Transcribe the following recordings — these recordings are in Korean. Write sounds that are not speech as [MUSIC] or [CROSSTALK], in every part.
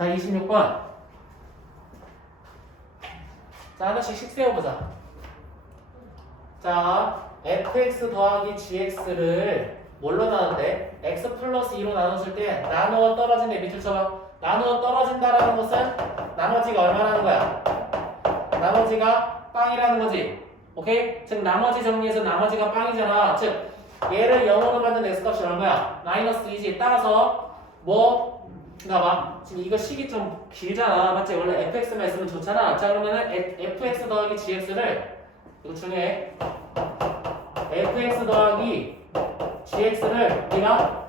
자, 26번. 자, 하나씩 식 세워보자. 자, fx 더하기 gx를 뭘로 나누는데? x 플러스 2로 나눴을 때 나누어 떨어진다 밑줄 쳐봐. 나누어 떨어진다라는 것은 나머지가 얼마라는 거야? 나머지가 빵이라는 거지. 오케이? 즉 나머지 정리해서 나머지가 빵이잖아. 즉 얘를 0으로 만든 x 값이 얼마야? 마이너스 2지. 따라서 뭐 봐봐. 지금 이거 식이 좀 길잖아. 맞지? 원래 fx만 있으면 좋잖아. 자 그러면은 fx 더하기 gx를 이거 중에 fx 더하기 gx를 우리가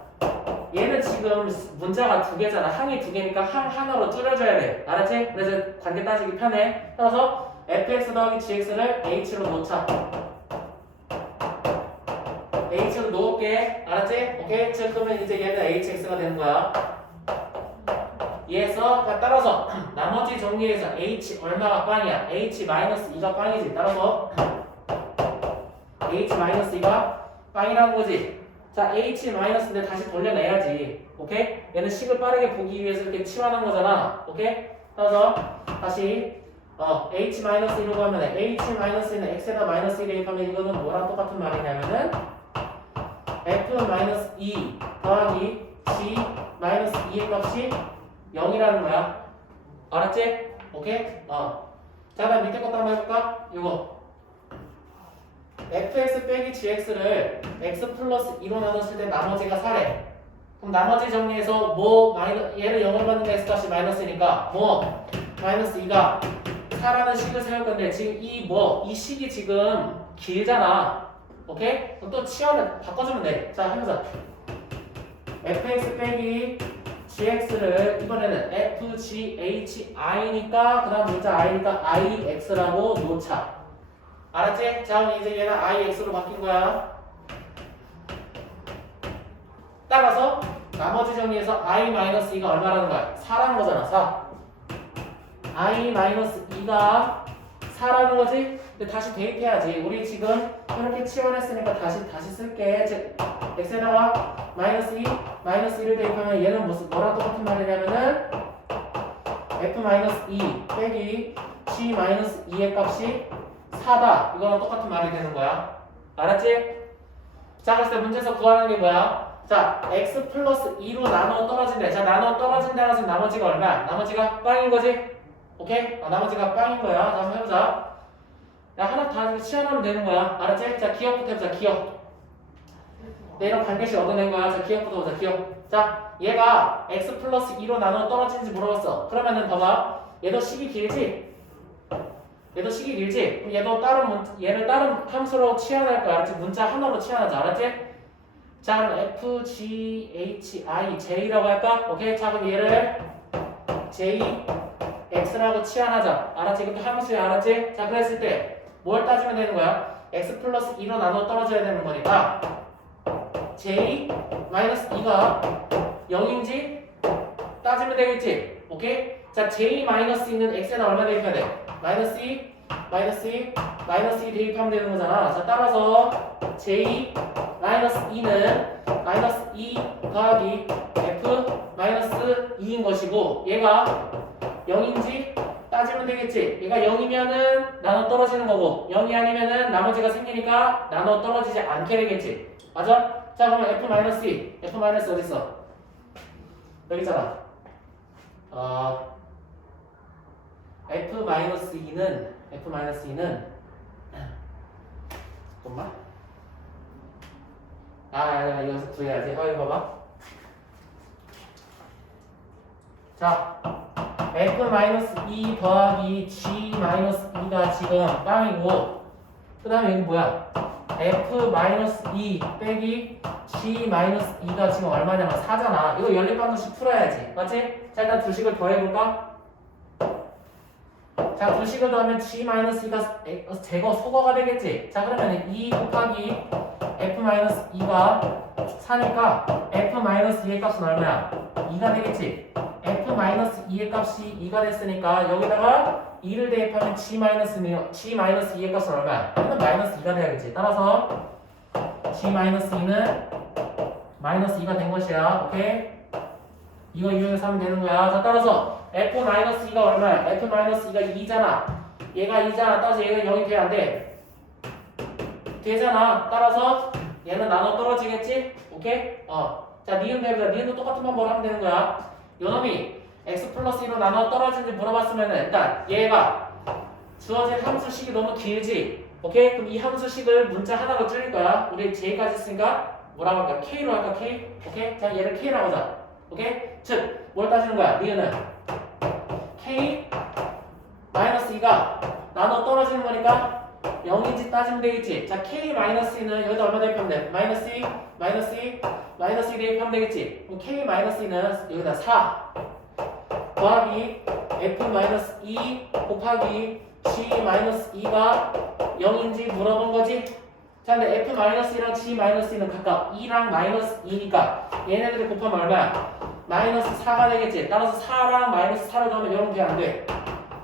얘는 지금 문자가 두 개잖아. 항이 두 개니까 항 하나로 줄여줘야 돼. 알았지? 그래서 관계 따지기 편해. 따라서 fx 더하기 gx를 h로 놓자. h로 놓을게. 알았지? 오케이? 즉 그러면 이제 얘는 hx가 되는 거야. 얘에서 자, 따라서 [CLEARS THROAT] 나머지 정리해서 h 얼마가 빵이야? h 마이너스 2가 빵이지. 따라서 h 마이너스 2가 빵이라는 거지. 자, h 마이너스인데 다시 돌려내야지. 오케이? 얘는 식을 빠르게 보기 위해서 이렇게 치환한 거잖아. 오케이? 따라서 다시 어, h 마이너스 1로 하면 h 마이너스 1은 x에다 마이너스 1 대입하면 이거는 뭐랑 똑같은 말이냐면은 f 마이너스 2 더하기 g 마이너스 2의 값이 0이라는 거야. 알았지? 오케이? 어. 자, 그다음 밑에 것도 한번 해볼까? 이거. fx 빼기 gx를 x 플러스 2로 나눴을 때 나머지가 4래. 그럼 나머지 정리해서 뭐 마이너 얘를 0을 받는 x 값이 마이너스니까 뭐 마이너스 2가 4라는 식을 세울 건데 지금 이 뭐 이 식이 지금 길잖아. 오케이? 그럼 또 치환을 바꿔주면 돼. 자, 해보자. fx 빼기 gx를 이번에는 fghi니까 그 다음 문자 i니까 ix라고 놓자. 알았지? 자, 이제 얘는 ix로 바뀐 거야. 따라서 나머지 정리해서 i-2가 얼마라는 거야? 4라는 거잖아, 4. i-2가 4라는 거지? 근데 다시 대입해야지. 우리 지금 이렇게 치환했으니까 다시, 다시 쓸게. 즉, x에다가 마이너스 2, 마이너스 1을 대입하면 얘는 무슨, 뭐랑 똑같은 말이냐면은 f 마이너스 2 빼기 g 마이너스 2의 값이 4다. 이거랑 똑같은 말이 되는 거야. 알았지? 자, 그래서 문제에서 구하는 게 뭐야? 자, x 플러스 2로 나눠 떨어진대. 자, 나눠 떨어진다는 지금 나머지가 얼마야? 나머지가 빵인 거지? 오케이? 아, 나머지가 빵인 거야. 자, 한번 해보자. 야, 하나 다 치환하면 되는 거야. 알았지? 자, 기억부터 해보자. 기억. 내일은 반드시 얻어낸 거야. 자, 기억부터 보자. 기억. 자, 얘가 x 플러스 2로 나눠 떨어지는지 물어봤어. 그러면은 봐봐. 얘도 식이 길지? 얘도 식이 길지? 그럼 얘도 다른 문, 얘를 다른 함수로 치환할 거야. 알았지? 문자 하나로 치환하자. 알았지? 자, 그럼 f, g, h, i, j라고 할까? 오케이. 자, 그럼 얘를 j, x라고 치환하자. 알았지? 이것도 함수야. 알았지? 자, 그랬을 때 뭘 따지면 되는 거야? x 플러스 2로 나눠 떨어져야 되는 거니까 j 마이너스 2가 0인지 따지면 되겠지? 오케이? 자, j 마이너스 2는 x에다 얼마 대입해야 돼? 마이너스 2, 마이너스 2, 마이너스 2 대입하면 되는 거잖아. 자, 따라서 j 마이너스 2는 마이너스 2 더하기 f 마이너스 2인 것이고 얘가 0인지 따지면 되겠지. 얘가 0이면은 나눠 떨어지는 거고 0이 아니면은 나머지가 생기니까 나눠 떨어지지 않게 되겠지. 맞아? 자 그러면 f 마이너스 2, f 마이너스 어디 있어? 여기 있잖아. 어, f 마이너스 2는 f 마이너스 2는 [CLEARS THROAT] 잠깐만. 아, 아, 아, 이거 구해야지. 어, 이거 봐봐. 자, f-2 더하기 g-2가 지금 빵이고 그 다음에 이건 뭐야? f-2 빼기 g-2가 지금 얼마냐면 4잖아 이거 연립 방정식 풀어야지 맞지? 자 일단 두 식을 더해볼까? 자 두 식을 더하면 g-2가 제거 소거가 되겠지? 자 그러면 2 곱하기 f-2가 4니까 f-2의 값은 얼마야? 2가 되겠지? F-2의 값이 2가 됐으니까 여기다가 2를 대입하면 g-2면 g-2의 값은 얼마야? 이건 마이너스 2가 돼야겠지. 따라서 g-2는 마이너스 2가 된 것이야. 오케이? 이거 이용해서 하면 되는 거야. 자, 따라서 f-2가 얼마야? f-2가 2잖아. 얘가 2잖아. 따라서 얘가 0이 돼야 안 돼. 되잖아. 따라서 얘는 나눠 떨어지겠지? 오케이? 어. 자, 니은 대보자. 니은도 똑같은 방법으로 하면 되는 거야. 요놈이 x 플러스 1로 나눠 떨어지는지 물어봤으면 일단 얘가 주어진 함수식이 너무 길지? 오케이? 그럼 이 함수식을 문자 하나로 줄일 거야. 우리 j까지 했으니까 뭐라고 할까? k로 할까? k? 오케이? 자, 얘를 k라고 하자. 오케이? 즉, 뭘 따지는 거야? 니은은 k 마이너스 2가 나눠 떨어지는 거니까 0인지 따지면 되겠지. 자, k 마이너스 2는 여기다 얼마 대입하면 돼? 마이너스 2, 마이너스 2, 마이너스 2 대입하면 되겠지. 그럼 k 마이너스 2는 여기다 4 더하기 f 마이너스 2 곱하기 g 마이너스 2가 0인지 물어본 거지. 자, 근데 f 마이너스 2랑 g 마이너스 2는 각각 2랑 마이너스 2니까 얘네들이 곱하면 얼마야? 마이너스 4가 되겠지. 따라서 4랑 마이너스 4를 넣으면 0 돼, 안 돼?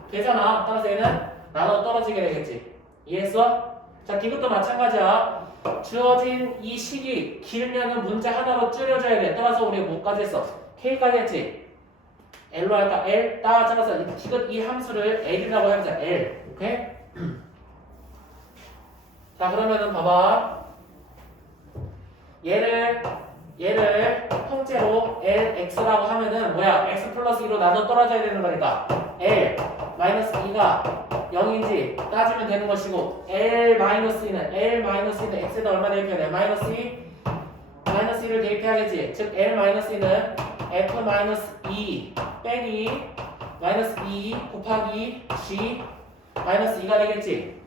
되잖아. 따라서 얘는 나눠 떨어지게 되겠지. 이해했어? 자, 이것도 마찬가지야. 주어진 이 식이 길면은 문자 하나로 줄여줘야 돼. 따라서 우리 뭐까지 했어? K까지 했지? L로 할까? L? 따라서 이것 이 함수를 L이라고 해보자. L. 오케이? 자, 그러면은 봐봐. 얘를 얘를 통째로 LX라고 하면은 뭐야? X 플러스 2로 나눠 떨어져야 되는 거니까 L 마이너스 2가 0인지 따지면 되는 것이고 L 마이너스 2는 L 마이너스 2는 X에다 얼마 대입해야 돼? 마이너스 2 마이너스 2를 대입해야겠지 즉 L 마이너스 2는 F 마이너스 2 빼기 마이너스 2 곱하기 G 마이너스 2가 되겠지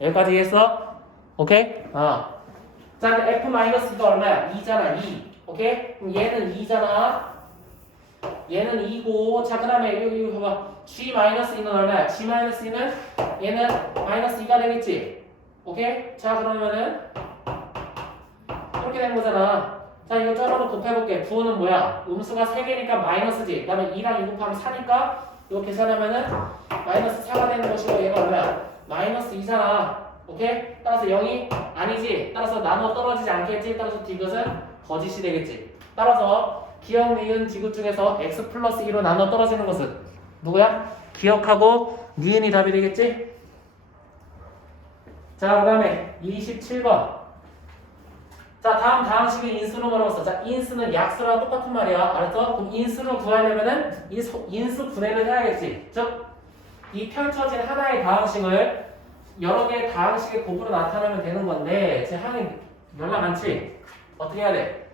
여기까지 이해했어? 오케이? 어. 자, 근데 F 마이너스 2가 얼마야? 2잖아, 2. 오케이? 그럼 얘는 2잖아. 얘는 2고, 자, 그 다음에 여기, 여기 봐봐. G 마이너스 2는 얼마야? G 마이너스 2는 얘는 마이너스 2가 되겠지? 오케이? 자, 그러면은 이렇게 되는 거잖아. 자, 이거 쩔어로 곱해볼게. 부호는 뭐야? 음수가 3개니까 마이너스지. 그 다음에 2랑 2 곱하면 4니까 이거 계산하면은 마이너스 4가 되는 것이고 얘가 얼마야? 마이너스 2잖아. 오케이? 따라서 0이 아니지. 따라서 나눠 떨어지지 않겠지. 따라서 디귿은 거짓이 되겠지. 따라서 기억, 니은, 디귿 중에서 x 플러스 2로 나눠 떨어지는 것은 누구야? 기억하고 니은이 답이 되겠지? 자, 그 다음에 27번. 자, 다음 다항식의 인수로 물어봤어. 자, 인수는 약수랑 똑같은 말이야. 알았어? 그럼 인수를 구하려면은 인수, 인수 분해를 해야겠지. 즉, 이 펼쳐진 하나의 다항식을 여러 개의 다항식의 곱으로 나타내면 되는 건데 제 항이 연락 많지? 어떻게 해야 돼?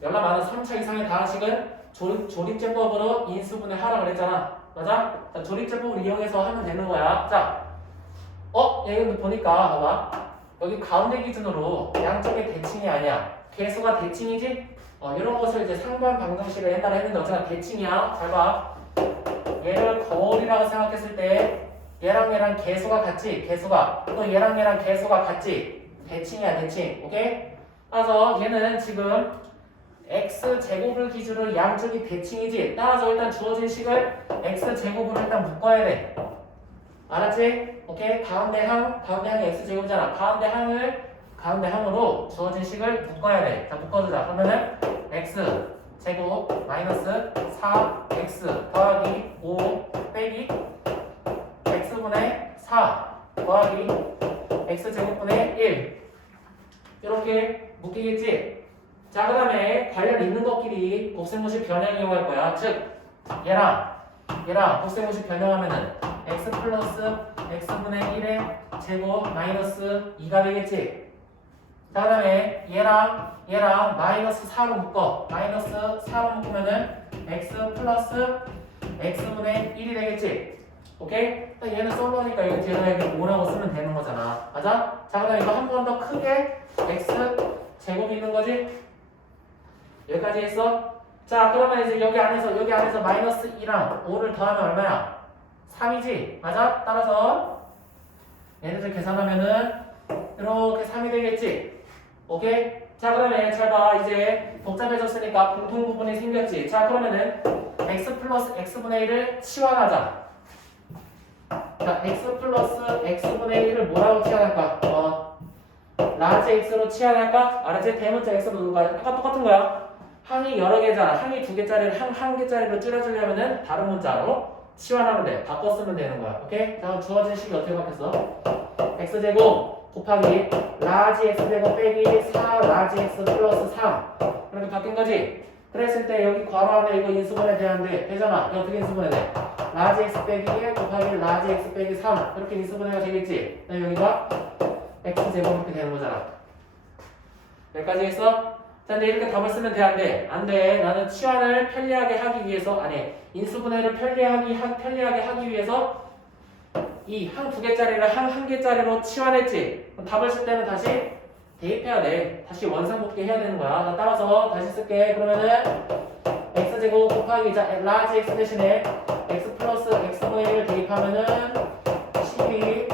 연락 많은 3차 이상의 다항식은 조립, 조립제법으로 인수분해 하라고 그랬잖아 맞아? 자, 조립제법을 이용해서 하면 되는 거야 자, 어? 얘 보니까 봐봐 여기 가운데 기준으로 양쪽의 대칭이 아니야. 개수가 대칭이지? 어, 이런 것을 이제 상반 방정식을 옛날에 했는데 어쩌나 대칭이야. 잘 봐. 얘를 거울이라고 생각했을 때 얘랑 얘랑 개수가 같지? 개수가. 또 얘랑 얘랑 개수가 같지? 대칭이야 대칭. 오케이? 따라서 얘는 지금 x 제곱을 기준으로 양쪽이 대칭이지? 따라서 일단 주어진 식을 x 제곱으로 일단 묶어야 돼 알았지? 오케이? 가운데 항 가운데 항이 x 제곱이잖아 가운데 항을 가운데 항으로 주어진 식을 묶어야 돼 자 묶어주자 그러면은 x 제곱 마이너스 4x 더하기 5 빼기 x분의 4 더하기 x제곱분의 1 이렇게 묶이겠지? 자, 그 다음에 관련 있는 것끼리 곱셈무식 변형 이용할 거야. 즉, 얘랑 얘랑 곱셈무식 변형하면은 x 플러스 x분의 1의 제곱 마이너스 2가 되겠지? 자, 그 다음에 얘랑 얘랑 마이너스 4로 묶어. 마이너스 4로 묶으면은 x 플러스 x분의 1이 되겠지? 오케이? 또 얘는 솔로니까 여기 뒤에다 이렇게 5라고 쓰면 되는 거잖아. 맞아? 자, 그다음 이거 한 번 더 크게 x 제곱이 있는 거지? 여기까지 했어? 자, 그러면 이제 여기 안에서 여기 안에서 마이너스 2랑 5를 더하면 얼마야? 3이지? 맞아? 따라서 얘네들 계산하면은 이렇게 3이 되겠지? 오케이? 자, 그러면 잘 봐. 이제 복잡해졌으니까 공통 부분이 생겼지? 자, 그러면은 x 플러스 x분의 1을 치환하자. 자, x 플러스 x분의 1을 뭐라고 치환할까? 어, 라지 x로 치환할까? 알았지? 대문자 x로 누가 아까 똑같은 거야. 항이 여러 개잖아. 항이 두 개짜리를 항한 개짜리로 줄여주려면은 다른 문자로 치환하면 돼. 바꿔 쓰면 되는 거야. 오케이? 자, 주어진 식이 어떻게 바뀌었어? x제곱 곱하기 라지 x제곱 빼기 4 라지 x 플러스 3 이렇게 바뀐 거지? 그랬을 때 여기 괄호 안에 이거 인수분해 돼야돼 되잖아. 이거 어떻게 인수분해 돼? 라지 x 빼기 1 곱하기 라지 x 빼기 3 이렇게 인수분해가 되겠지? 여기가 x제곱 이렇게 되는 거잖아. 여기까지 했어? 자, 근데 이렇게 답을 쓰면 돼, 안 돼? 안 돼. 나는 치환을 편리하게 하기 위해서, 아니, 인수분해를 편리하게, 하, 편리하게 하기 위해서 이 한 두 개짜리를 한 한 개짜리로 치환했지? 그럼 답을 쓸 때는 다시 대입해야 돼. 다시 원상복귀 해야 되는 거야. 자, 따라서 다시 쓸게. 그러면은 x제곱 곱하기 자, 라지 x 대신에 x 플러스 x분의 1을 대입하면은 12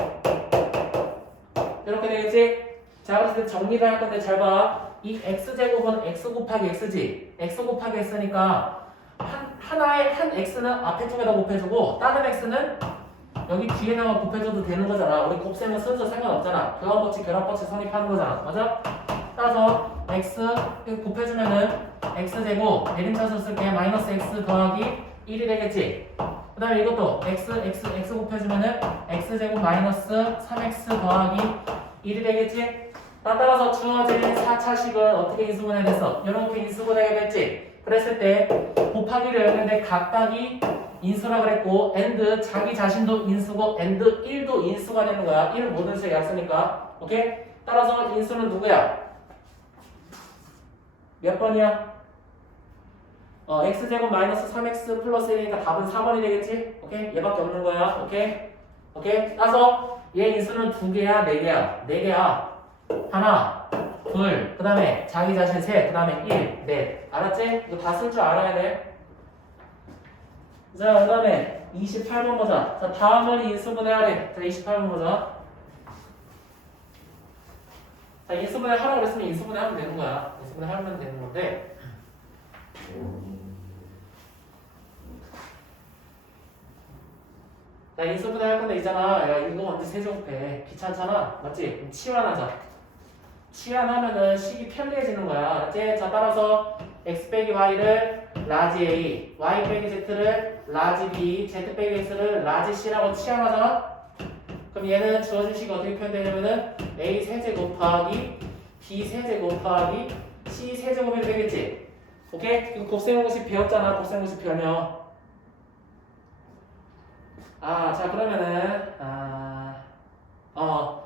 이렇게 되겠지? 자, 그래서 정리를 할 건데 잘 봐. 이 x제곱은 x 곱하기 x지. x 곱하기 x니까 한, 하나의 한 x는 앞에 쪽에다 곱해주고 다른 x는 여기 뒤에다가 곱해줘도 되는 거잖아. 우리 곱셈은 순서 상관없잖아. 교환법칙, 결합법칙 선입하는 거잖아. 맞아? 따라서 x 곱해주면은 x제곱 내림차수 쓸게 마이너스 x 더하기 1이 되겠지. 그 다음에 이것도 x, x, x 곱해주면은 x제곱 마이너스 3x 더하기 1이 되겠지? 나 따라서 주어진 4차식은 어떻게 인수분해 됐어? 이렇게 인수분해가 됐지? 그랬을 때 곱하기를 근데 각각이 인수라 그랬고 and 자기 자신도 인수고 and 1도 인수가 되는 거야 1을 모든 수에 약수니까 오케이? 따라서 인수는 누구야? 몇 번이야? 어 x제곱 마이너스 3x 플러스 1이니까 답은 4번이 되겠지? 오케이? 얘밖에 없는 거야 오케이? 오케이? 따라서 얘 인수는 두 개야 네 개야 네 개야 하나, 둘, 그 다음에 자기 자신 셋, 그 다음에 일, 넷. 알았지? 이거 다 쓸 줄 알아야 돼. 자, 그 다음에 28번 보자. 자, 다음을 인수분해 하래. 자, 28번 보자. 자, 인수분해 하라고 그랬으면 인수분해 하면 되는 거야. 인수분해 하면 되는 건데. 자, 인수분해 할 건데 있잖아. 야, 이거 언제 세종해. 귀찮잖아. 맞지? 치환하자. 치환하면은 식이 편리해지는 거야. 알았지? 자, 따라서 x 빼기 y를 라지 a, y 빼기 z를 라지 b, z 빼기 x를 라지 c라고 치환하잖아? 그럼 얘는 주어진 식이 어떻게 표현되냐면은 a 세제곱 더하기 b 세제곱 더하기 c 세제곱이 되겠지? 오케이? 이거 곱셈공식 배웠잖아. 곱셈공식 변형. 아, 자, 그러면은, 아, 어.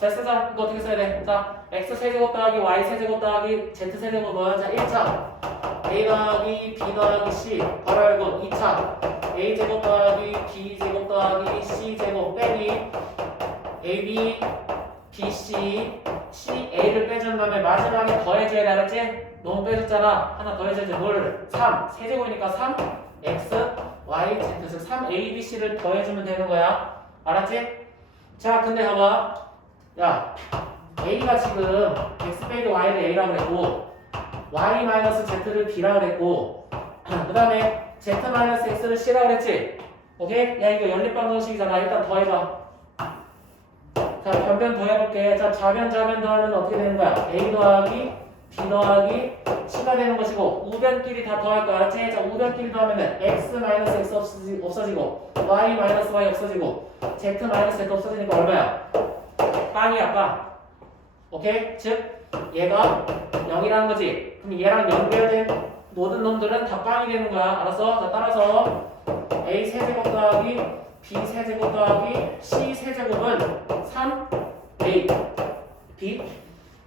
자, 쓰자. 이거 어떻게 써야 돼? 자, x 세제곱 더하기 y 세제곱 더하기 z 세제곱은 자 1차 a 더하기 b 더하기 c 바로 알고 2차 a 제곱 더하기 b 제곱 더하기 c 제곱 빼기 ab b c c a를 빼준 다음에 마지막에 더해줘야 돼 알았지? 너무 빼줬잖아 하나 더해줘야지 뭘? 3 세제곱이니까 3 x y z 즉3 a b c를 더해주면 되는 거야 알았지? 자 근데 봐봐 야 A가 지금 X 빼기 Y를 A라고 그랬고 Y 마이너스 Z를 B라고 그랬고 [CLEARS THROAT] 그 다음에 Z 마이너스 X를 C라고 그랬지 오케이? 야 이거 연립방정식이잖아 일단 더해봐 자 변변 더해볼게 자 좌변 좌변 더하면 어떻게 되는 거야 A 더하기 B 더하기 C가 되는 것이고 우변끼리 다 더할 거야 알았지? 자 우변끼리 더하면은 X 마이너스 X 없어지, 없어지고 Y 마이너스 Y 없어지고 Z 마이너스 Z 없어지니까 얼마야? 빵이야 빵 오케이? 즉 얘가 0이라는 거지 그럼 얘랑 연결된 모든 놈들은 다 빵이 되는 거야 알았어? 자 따라서 a 세제곱 더하기 b 세제곱 더하기 c 세제곱은 3a b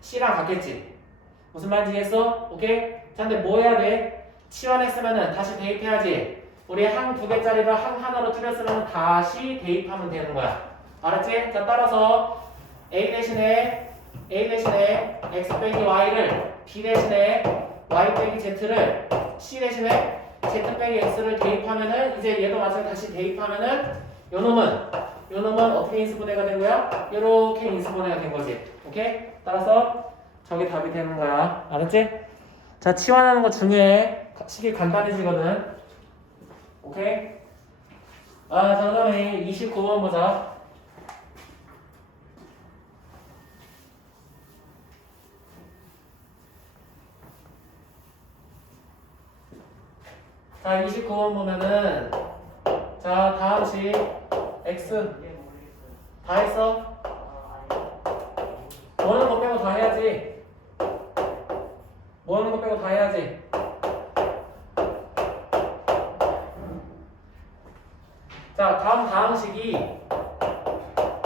c랑 같겠지 무슨 말인지 이해했어? 오케이? 자 근데 뭐 해야 돼? 치환했으면은 다시 대입해야지 우리 항 두 개짜리를 항 하나로 줄였으면 다시 대입하면 되는 거야 알았지? 자 따라서 a 대신에 a 대신에 x 빼기 y를 b 대신에 y 빼기 z를 c 대신에 z 빼기 x를 대입하면은 이제 얘도 마찬가지 다시 대입하면은 요 놈은 요 놈은 어떻게 인수분해가 된 거야? 이렇게 인수분해가 된 거지. 오케이? 따라서 저게 답이 되는 거야. 알았지? 자 치환하는 거 중요해. 식이 간단해지거든. 오케이? 아, 자 그 다음에 29번 보자. 자 29번 보면은 자 다음 식 x 다 했어? 뭐는 거 빼고 다 해야지 뭐는 거 빼고 다 해야지 자 다음 다음식이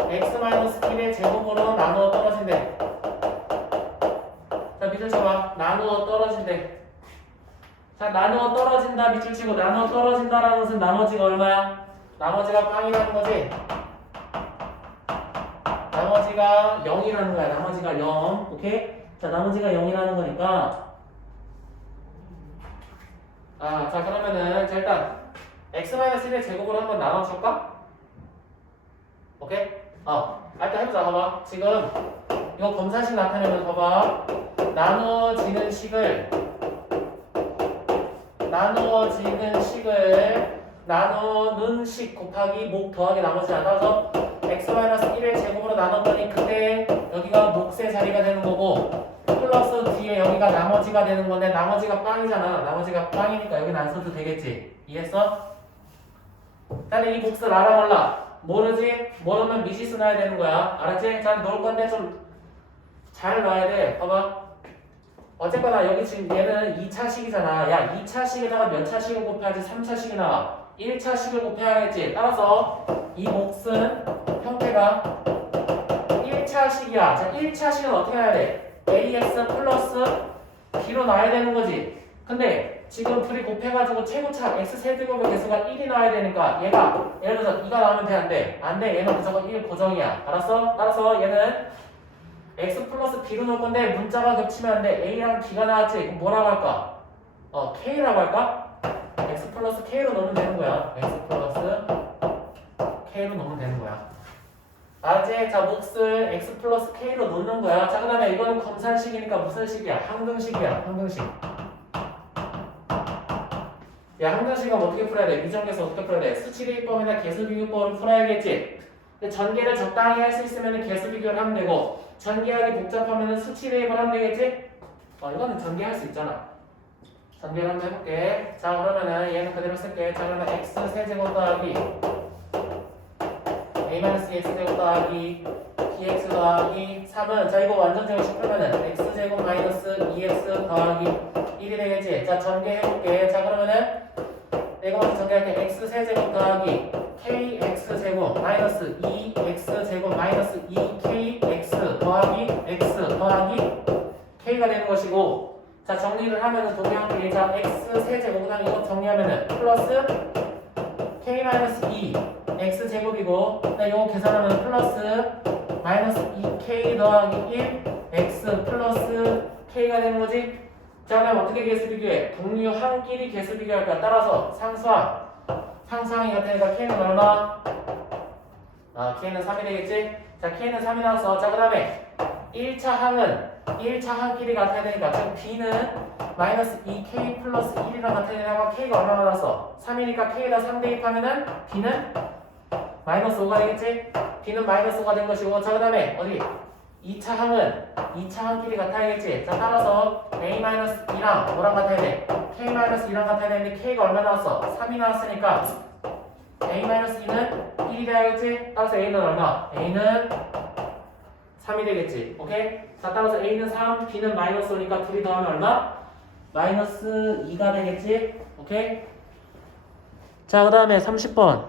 x-1의 제곱으로 나누어 떨어진대 자 밑줄 쳐봐 나누어 떨어진대 자 나누어 떨어진다 밑줄 치고 나누어 떨어진다라는 것은 나머지가 얼마야? 나머지가 빵이라는 거지 나머지가 0이라는 거야 나머지가 0 오케이? 자 나머지가 0이라는 거니까 아 자 그러면은 자 일단 x-1의 제곱으로 한번 나눠줄까? 오케이? 어 일단 해보자 봐봐 지금 이거 검사식 나타내면 봐봐 나누어지는 식을 나누어지는 식을 나누는 식 곱하기 목 더하기 나머지 나눠서 x-1의 제곱으로 나눴더니 그때 여기가 몫의 자리가 되는 거고 플러스 뒤에 여기가 나머지가 되는 건데 나머지가 빵이잖아 나머지가 빵이니까 여기는 안 써도 되겠지 이해했어? 일단 이 몫을 알아 몰라 모르지? 모르면 미시스 놔야 되는 거야 알았지? 자 놓을 건데 좀잘 놔야 돼 봐봐 어쨌거나 여기 지금 얘는 2차식이잖아. 야, 2차식에다가 몇 차식을 곱해야지 3차식이 나와. 1차식을 곱해야겠지. 따라서 이 몫은 형태가 1차식이야. 자, 1차식은 어떻게 해야 돼? ax 플러스 b로 나와야 되는 거지. 근데 지금 둘이 곱해가지고 최고차 x 세제곱의 개수가 1이 나와야 되니까 얘가 예를 들어서 2가 나오면 돼, 안 돼? 안 돼. 얘는 무조건 1 고정이야. 알았어? 따라서 얘는 x 플러스 b로 넣을 건데 문자가 겹치면 안 돼. a랑 b가 나왔지. 그럼 뭐라고 할까? 어, k라고 할까? x 플러스 k로 넣으면 되는 거야. x 플러스 k로 넣으면 되는 거야. 알았지? 자, 몫을 x 플러스 k로 넣는 거야. 자, 그 다음에 이거는 검산식이니까 무슨 식이야? 항등식이야. 항등식. 야, 항등식은 어떻게 풀어야 돼? 미정계에서 어떻게 풀어야 돼? 수치 대입법이나 개수 비교법을 풀어야겠지. 근데 전개를 적당히 할 수 있으면 개수 비교를 하면 되고 전개하기 복잡하면 수치 대입을 하면 되겠지? 어, 이거는 전개할 수 있잖아. 전개를 한번 해볼게. 자, 그러면은 얘는 그대로 쓸게. 자, 그러면 x 세제곱 더하기 a-x 제곱 더하기 bx 더하기 3은 자, 이거 완전 제곱식 풀면은 x 제곱 마이너스 2x 더하기 1이 되겠지? 자, 전개해볼게. 자, 그러면은 내가 먼저 전개할게. x 세제곱 더하기 kx 제곱 마이너스 2x 제곱 마이너스 2kx 더하기 x 더하기 k가 되는 것이고 자 정리를 하면은 동양계 자 x 세제곱 그다음 이거 정리하면은 플러스 k 마이너스 2 x 제곱이고 그다음 이거 계산하면 플러스 마이너스 2k 더하기 1 x 플러스 k가 되는 거지 자 그럼 어떻게 개수 비교해 동류항끼리 개수 비교할까 따라서 상수항 상수항이 같으니까 k는 얼마? 아 k는 3이 되겠지? 자 k는 3이 나왔어 자 그 다음에 1차 항은 1차 항끼리 같아야 되니까 지금 b는 마이너스 2k 플러스 1이랑 같아야 되니까 k가 얼마나 나왔어? 3이니까 k에다 3 대입하면은 b는 마이너스 5가 되겠지? b는 마이너스 5가 된 것이고 자 그 다음에 어디? 2차 항은 2차 항끼리 같아야겠지? 자 따라서 a-2랑 뭐랑 같아야 돼? k-2랑 같아야 되는데 k가 얼마 나왔어? 3이 나왔으니까 a-2는 1이 돼야겠지? 따라서 a는 얼마? a는 3이 되겠지 오케이? 자 따라서 a는 3, b는 마이너스 5니까 둘이 더하면 얼마? 마이너스 2가 되겠지? 오케이? 자 그 다음에 30번